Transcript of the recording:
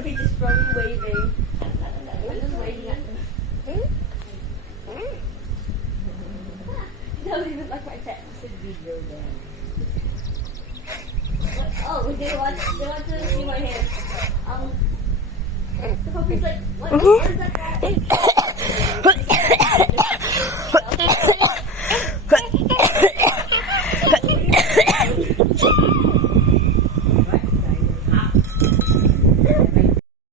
literally just from waving. I'm just waving at them. That was even like my pet. Should video them. Oh, they want to see my hand. The puppy's like, what is that?